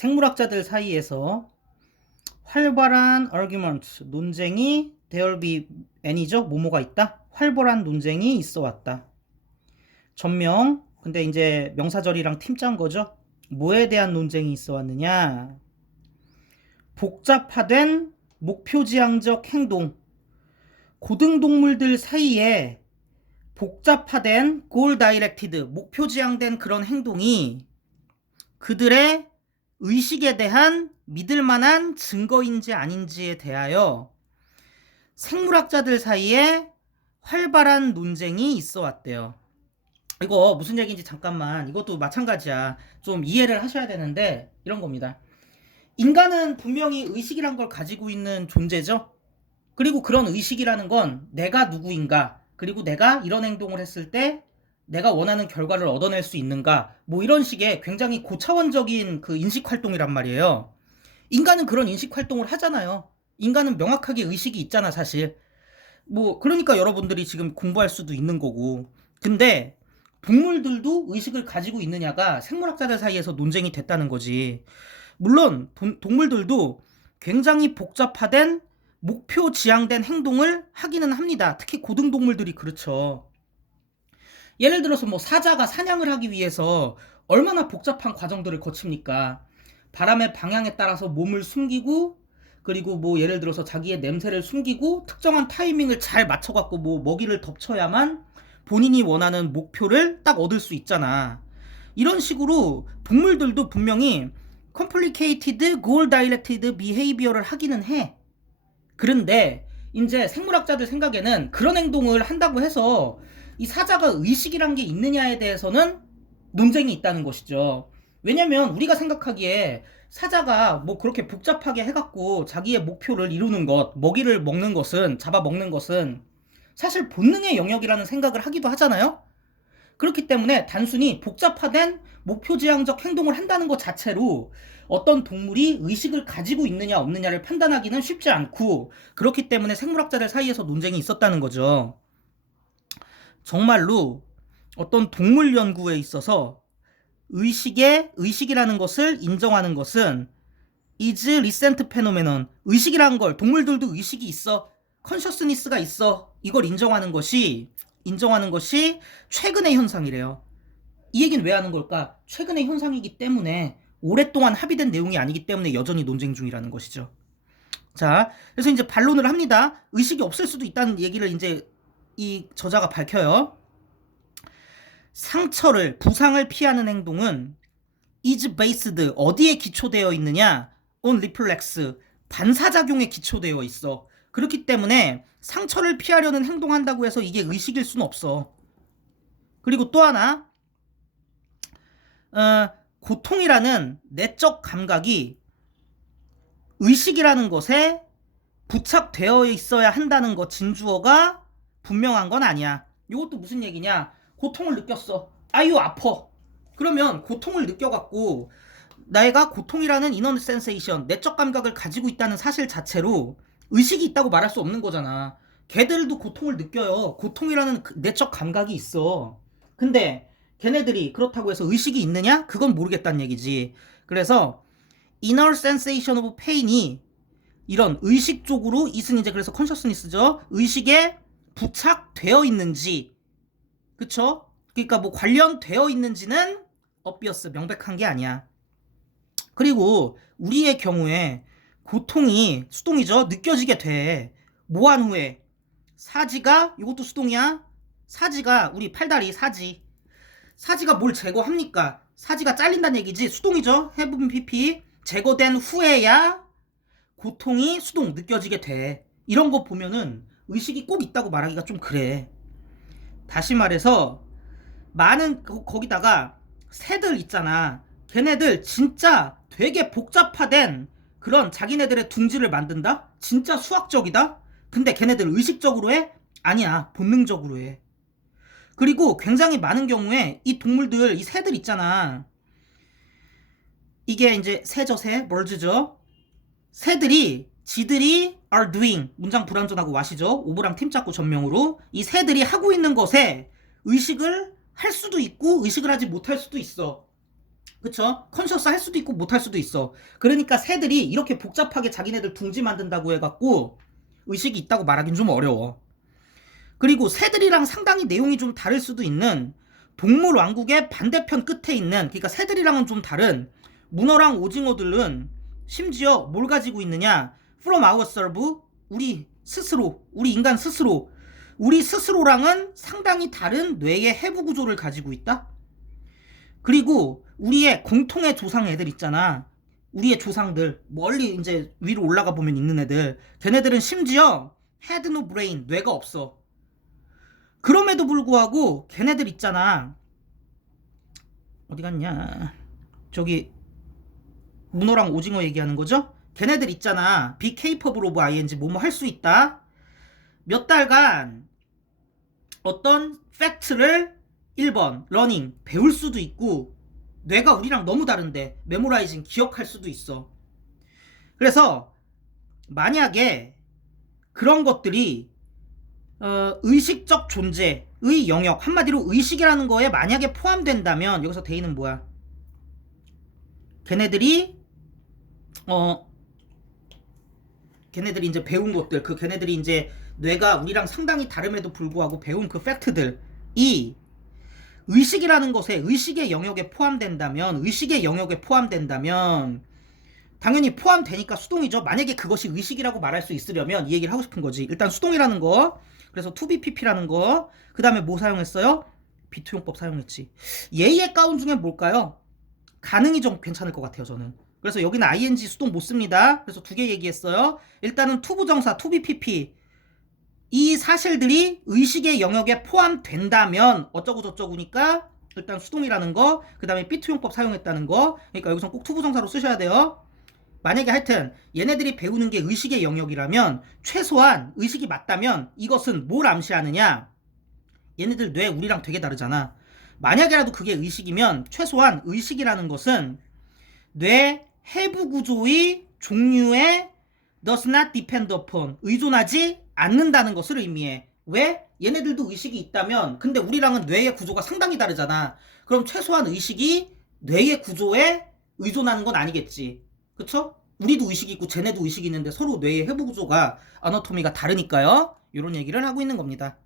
생물학자들 사이에서 활발한 argument, 논쟁이 there be any죠? 뭐뭐가 있다? 활발한 논쟁이 있어 왔다. 전명, 근데 이제 명사절이랑 팀짠 거죠? 뭐에 대한 논쟁이 있어 왔느냐? 복잡화된 목표지향적 행동. 고등동물들 사이에 복잡화된 goal directed, 목표지향된 그런 행동이 그들의 의식에 대한 믿을 만한 증거인지 아닌지에 대하여 생물학자들 사이에 활발한 논쟁이 있어 왔대요. 이거 무슨 얘기인지 잠깐만, 이것도 마찬가지야. 좀 이해를 하셔야 되는데 이런 겁니다. 인간은 분명히 의식이란 걸 가지고 있는 존재죠. 그리고 그런 의식이라는 건 내가 누구인가, 그리고 내가 이런 행동을 했을 때 내가 원하는 결과를 얻어낼 수 있는가, 뭐 이런 식의 굉장히 고차원적인 그 인식 활동이란 말이에요. 인간은 그런 인식 활동을 하잖아요. 인간은 명확하게 의식이 있잖아, 사실. 뭐 그러니까 여러분들이 지금 공부할 수도 있는 거고. 근데 동물들도 의식을 가지고 있느냐가 생물학자들 사이에서 논쟁이 됐다는 거지. 물론 동물들도 굉장히 복잡화된 목표 지향된 행동을 하기는 합니다. 특히 고등동물들이 그렇죠. 예를 들어서 뭐 사자가 사냥을 하기 위해서 얼마나 복잡한 과정들을 거칩니까? 바람의 방향에 따라서 몸을 숨기고, 그리고 뭐 예를 들어서 자기의 냄새를 숨기고 특정한 타이밍을 잘 맞춰갖고 뭐 먹이를 덮쳐야만 본인이 원하는 목표를 딱 얻을 수 있잖아. 이런 식으로 동물들도 분명히 complicated goal directed behavior를 하기는 해. 그런데 이제 생물학자들 생각에는 그런 행동을 한다고 해서 이 사자가 의식이란 게 있느냐에 대해서는 논쟁이 있다는 것이죠. 왜냐면 우리가 생각하기에 사자가 뭐 그렇게 복잡하게 해갖고 자기의 목표를 이루는 것, 먹이를 먹는 것은, 잡아먹는 것은 사실 본능의 영역이라는 생각을 하기도 하잖아요. 그렇기 때문에 단순히 복잡화된 목표지향적 행동을 한다는 것 자체로 어떤 동물이 의식을 가지고 있느냐 없느냐를 판단하기는 쉽지 않고, 그렇기 때문에 생물학자들 사이에서 논쟁이 있었다는 거죠. 정말로 어떤 동물 연구에 있어서 의식이라는 것을 인정하는 것은 is recent phenomenon, 의식이라는 걸, 동물들도 의식이 있어, consciousness가 있어, 이걸 인정하는 것이 최근의 현상이래요. 이 얘기는 왜 하는 걸까? 최근의 현상이기 때문에, 오랫동안 합의된 내용이 아니기 때문에 여전히 논쟁 중이라는 것이죠. 자, 그래서 이제 반론을 합니다. 의식이 없을 수도 있다는 얘기를 이제 이 저자가 밝혀요. 부상을 피하는 행동은 is based, 어디에 기초되어 있느냐? on reflex, 반사작용에 기초되어 있어. 그렇기 때문에 상처를 피하려는 행동한다고 해서 이게 의식일 수는 없어. 그리고 또 하나, 고통이라는 내적 감각이 의식이라는 것에 부착되어 있어야 한다는 것, 진주어가 분명한 건 아니야. 이것도 무슨 얘기냐? 고통을 느꼈어. 아유, 아파. 그러면 고통을 느껴갖고 내가 고통이라는 이너 센세이션, 내적 감각을 가지고 있다는 사실 자체로 의식이 있다고 말할 수 없는 거잖아. 걔들도 고통을 느껴요. 고통이라는 내적 감각이 있어. 근데 걔네들이 그렇다고 해서 의식이 있느냐? 그건 모르겠다는 얘기지. 그래서 inner sensation of pain이 이런 의식 쪽으로, 이은 이제 그래서 컨셔스니스죠. 의식에 부착되어 있는지, 그쵸? 그러니까 뭐 관련되어 있는지는 obvious, 명백한 게 아니야. 그리고 우리의 경우에 고통이, 수동이죠, 느껴지게 돼. 뭐한 후에 사지가, 이것도 수동이야. 사지가, 우리 팔다리 사지가 뭘 제거합니까? 사지가 잘린다는 얘기지. 수동이죠. 해분 PP 제거된 후에야 고통이 수동 느껴지게 돼. 이런 거 보면은 의식이 꼭 있다고 말하기가 좀 그래. 다시 말해서 많은 거기다가 새들 있잖아. 걔네들 진짜 되게 복잡화된 그런 자기네들의 둥지를 만든다? 진짜 수학적이다? 근데 걔네들 의식적으로 해? 아니야, 본능적으로 해. 그리고 굉장히 많은 경우에 이 동물들, 이 새들 있잖아. 이게 이제 새죠, birds죠. 새들이 지들이 are doing, 문장 불완전하고 와시죠. 오브랑 팀 잡고 전명으로 이 새들이 하고 있는 것에 의식을 할 수도 있고 의식을 하지 못할 수도 있어. 그쵸? 컨셔스 할 수도 있고 못 할 수도 있어. 그러니까 새들이 이렇게 복잡하게 자기네들 둥지 만든다고 해갖고 의식이 있다고 말하긴 좀 어려워. 그리고 새들이랑 상당히 내용이 좀 다를 수도 있는 동물 왕국의 반대편 끝에 있는, 그러니까 새들이랑은 좀 다른 문어랑 오징어들은 심지어 뭘 가지고 있느냐? From ourselves, 우리 스스로, 우리 인간 스스로, 우리 스스로랑은 상당히 다른 뇌의 해부 구조를 가지고 있다. 그리고 우리의 공통의 조상 애들 있잖아. 우리의 조상들 멀리 이제 위로 올라가 보면 있는 애들, 걔네들은 심지어 head no brain, 뇌가 없어. 그럼에도 불구하고 걔네들 있잖아. 어디 갔냐? 저기 문어랑 오징어 얘기하는 거죠? 걔네들 있잖아. be capable of ing, 뭐뭐 할 수 있다. 몇 달간 어떤 팩트를 1번 러닝 배울 수도 있고, 뇌가 우리랑 너무 다른데 메모라이징 기억할 수도 있어. 그래서 만약에 그런 것들이 의식적 존재의 영역, 한마디로 의식이라는 거에 만약에 포함된다면, 여기서 대의는 뭐야? 걔네들이 걔네들이 이제 배운 것들, 그 걔네들이 이제 뇌가 우리랑 상당히 다름에도 불구하고 배운 그 팩트들이 의식이라는 것에, 의식의 영역에 포함된다면, 의식의 영역에 포함된다면 당연히 포함되니까 수동이죠. 만약에 그것이 의식이라고 말할 수 있으려면 이 얘기를 하고 싶은 거지. 일단 수동이라는 거, 그래서 toBPP라는 거, 그 다음에 뭐 사용했어요? 비투용법 사용했지. 예의의 가운 중에 뭘까요? 가능이 좀 괜찮을 것 같아요, 저는. 그래서 여기는 ing 수동 못 씁니다. 그래서 두 개 얘기했어요. 일단은 투부정사 toBPP, 이 사실들이 의식의 영역에 포함된다면 어쩌고 저쩌고니까 일단 수동이라는 거, 그 다음에 비투용법 사용했다는 거. 그러니까 여기서 꼭 투부정사로 쓰셔야 돼요. 만약에 하여튼 얘네들이 배우는 게 의식의 영역이라면, 최소한 의식이 맞다면 이것은 뭘 암시하느냐? 얘네들 뇌 우리랑 되게 다르잖아. 만약에라도 그게 의식이면 최소한 의식이라는 것은 뇌 해부 구조의 종류에 does not depend upon, 의존하지 않는다는 것을 의미해. 왜? 얘네들도 의식이 있다면, 근데 우리랑은 뇌의 구조가 상당히 다르잖아. 그럼 최소한 의식이 뇌의 구조에 의존하는 건 아니겠지. 그쵸? 우리도 의식이 있고 쟤네도 의식이 있는데 서로 뇌의 해부 구조가, 아나토미가 다르니까요. 이런 얘기를 하고 있는 겁니다.